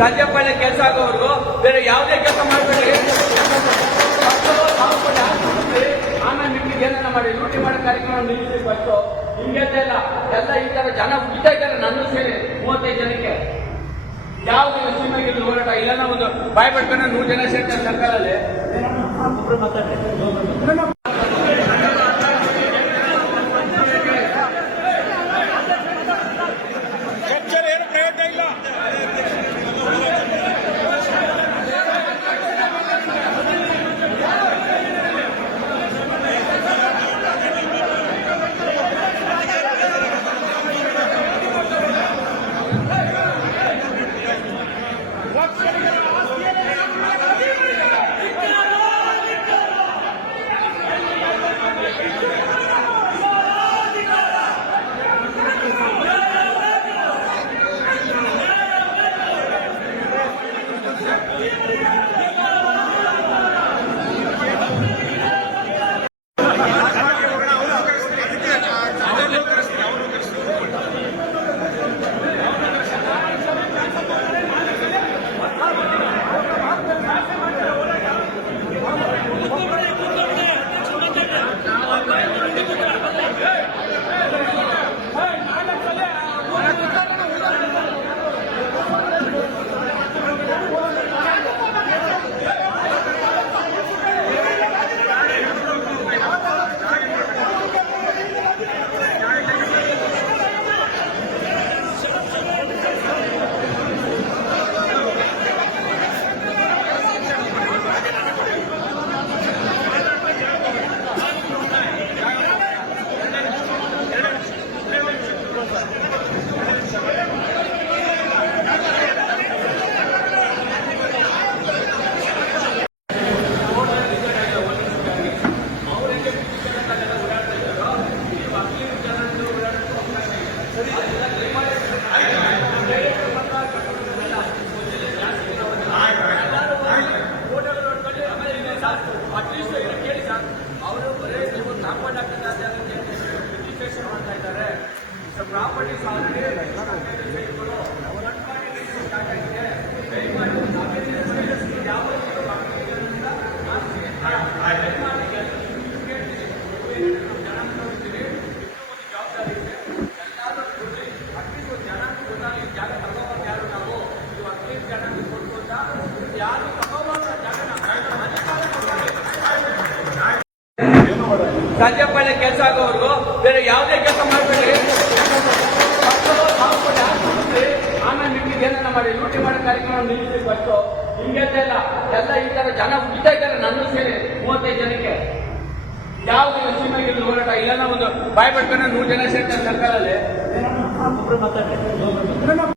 ರಾಜ್ಯಪಾಲ ಕೆಲಸ ಆಗೋವರೆಗೂ ಬೇರೆ ಯಾವುದೇ ಕೆಲಸ ಮಾಡಬೇಡಿ. ಆಮೇಲೆ ನಿಮ್ಗೆ ಏನಾರ ಮಾಡಿ ಲೂಟಿ ಮಾಡೋ ಕಾರ್ಯಕ್ರಮ ನಿಲ್ಲಿಸಿ ಬಂತು. ಹಿಂಗೆಲ್ಲ ಎಲ್ಲ ಈ ತರ ಜನ ಉಳಿತಾ ಇದ್ದಾರೆ. ನನ್ನ ಸೇರಿ 35 ಜನಕ್ಕೆ ಯಾವ್ದು ಸೀಮೆಗಿಲ್ಲ ಹೋರಾಟ ಇಲ್ಲ. ಒಂದು ಬಾಯ್ ಪಡ್ಕೊಂಡು 100 ಜನ ಸೇರ್ತಾರೆ ಸರ್ಕಾರದಲ್ಲಿ. ಪ್ರಾಪರ್ಟೀಸ್ ರಾಜ್ಯಪಾಲ ಕೆಲಸ ಆಗೋವರೆಗೂ ಬೇರೆ ಯಾವುದೇ ಕೆಲಸ ಮಾಡಬೇಡಿ. ಆಮೇಲೆ ನಿಮ್ಗೆ ಏನಾರ ಮಾಡಿ ಲೂಟಿ ಮಾಡೋ ಕಾರ್ಯಕ್ರಮ ನಿಲ್ಲಿಸಿ ಬಂತು. ಹಿಂಗೆಲ್ಲ ಎಲ್ಲ ಈ ತರ ಜನ ಉಳಿತಾ ಇದ್ದಾರೆ. ನನ್ನ ಸೇರಿ 35 ಜನಕ್ಕೆ ಯಾವ್ದು ಸೀಮೆಗಿಲ್ಲ ಹೋರಾಟ ಇಲ್ಲ. ಒಂದು ಬಾಯ್ ಪಡ್ಕೊಂಡು 100 ಜನ ಸೇರ್ತಾರೆ ಸರ್ಕಾರದಲ್ಲಿ.